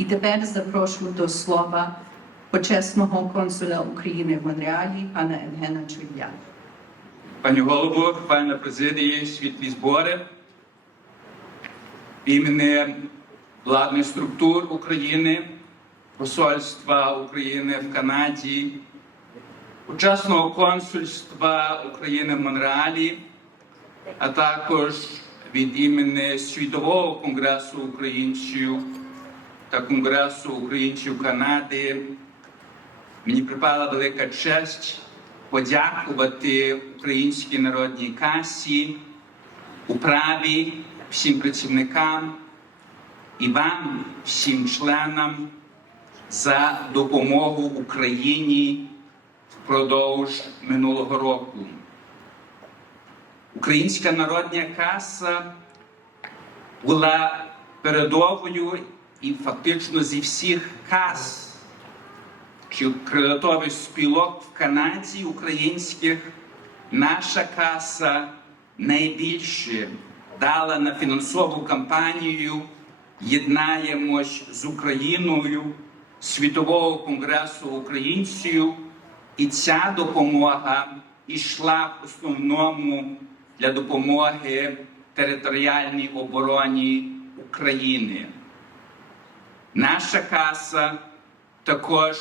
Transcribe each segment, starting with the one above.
І тепер запрошую до слова почесного консула України в Монреалі пана Євгена Чудя. Пані голово, пане президії, світлі збори, імені владних структур України, Посольства України в Канаді, Учасного консульства України в Монреалі, а також від імені Світового конгресу українців та Конгресу українців Канади. Мені припала велика честь подякувати Українській народній касі, управі, всім працівникам і вам, всім членам, за допомогу Україні впродовж минулого року. Українська народна каса була передовою і фактично зі всіх кас чи кредитових спілок в Канаді українських наша каса найбільше дала на фінансову кампанію Єднаємось з Україною Світового конгресу українців, і ця допомога йшла в основному для допомоги територіальній обороні України. Наша каса також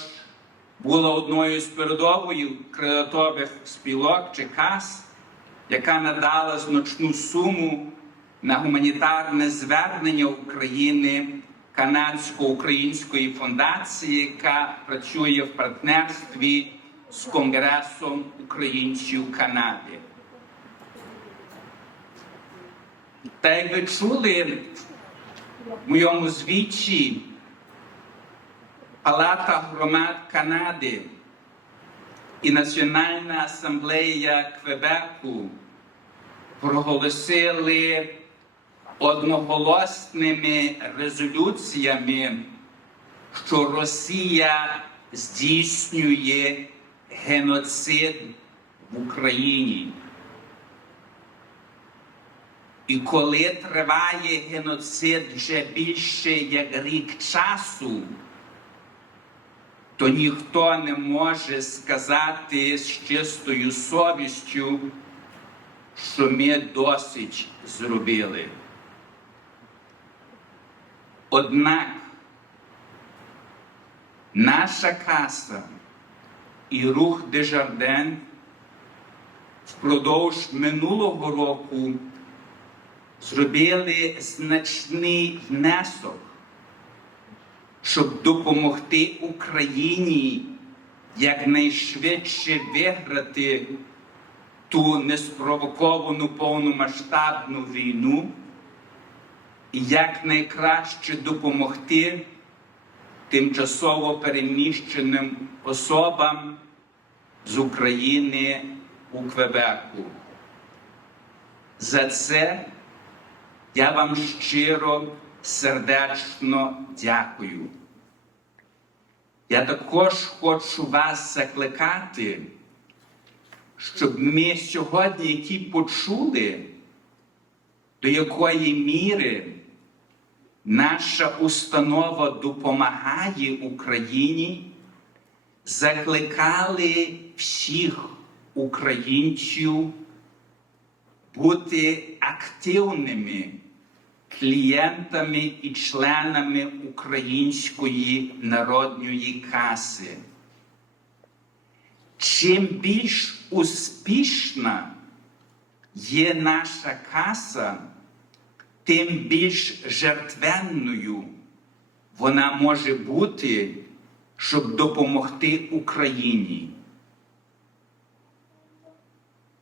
була одною з передовою кредитових спілок чи кас, яка надала значну суму на гуманітарне звернення України канадсько-української фундації, яка працює в партнерстві з Конгресом українців Канади. Та як ви чули в моєму звіті, Палата громад Канади і Національна асамблея Квебеку проголосили одноголосними резолюціями, що Росія здійснює геноцид в Україні. І коли триває геноцид вже більше як рік часу, то ніхто не може сказати з чистою совістю, що ми досить зробили. Однак наша каса і рух Дежарден впродовж минулого року зробили значний внесок щоб допомогти Україні якнайшвидше виграти ту неспровоковану повномасштабну війну і якнайкраще допомогти тимчасово переміщеним особам з України у Квебеку. За це я вам щиро сердечно дякую. Я також хочу вас закликати, щоб ми сьогодні, які почули, до якої міри наша установа допомагає Україні, закликали всіх українців бути активними клієнтами і членами Української народної каси. Чим більш успішна є наша каса, тим більш жертвенною вона може бути, щоб допомогти Україні.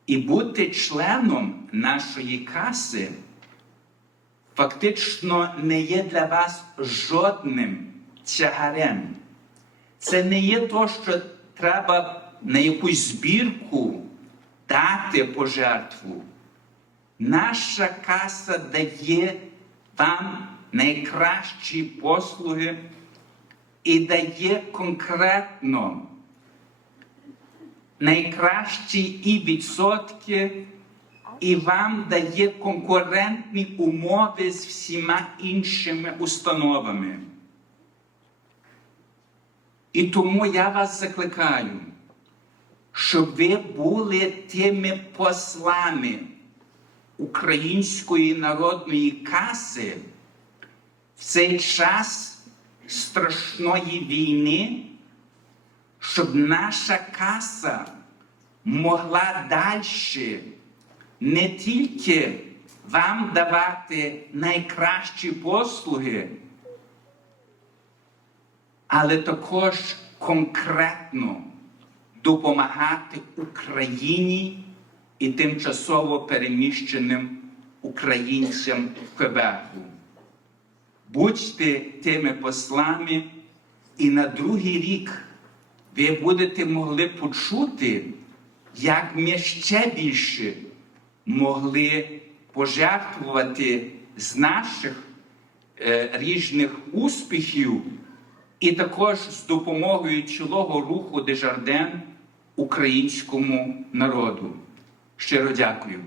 І бути членом нашої каси фактично не є для вас жодним тягарем. Це не є то, що треба на якусь збірку дати пожертву. Наша каса дає вам найкращі послуги і дає конкретно найкращі і відсотки і вам дає конкурентні умови з всіма іншими установами. І тому я вас закликаю, щоб ви були тими послами української народної каси в цей час страшної війни, щоб наша каса могла далі не тільки вам давати найкращі послуги, але також конкретно допомагати Україні і тимчасово переміщеним українцям в Квебеку. Будьте тими послами, і на другий рік ви будете могли почути, як ми ще більше могли пожертвувати з наших е, ріжних успіхів і також з допомогою цілого руху Дежарден українському народу. Щиро дякую.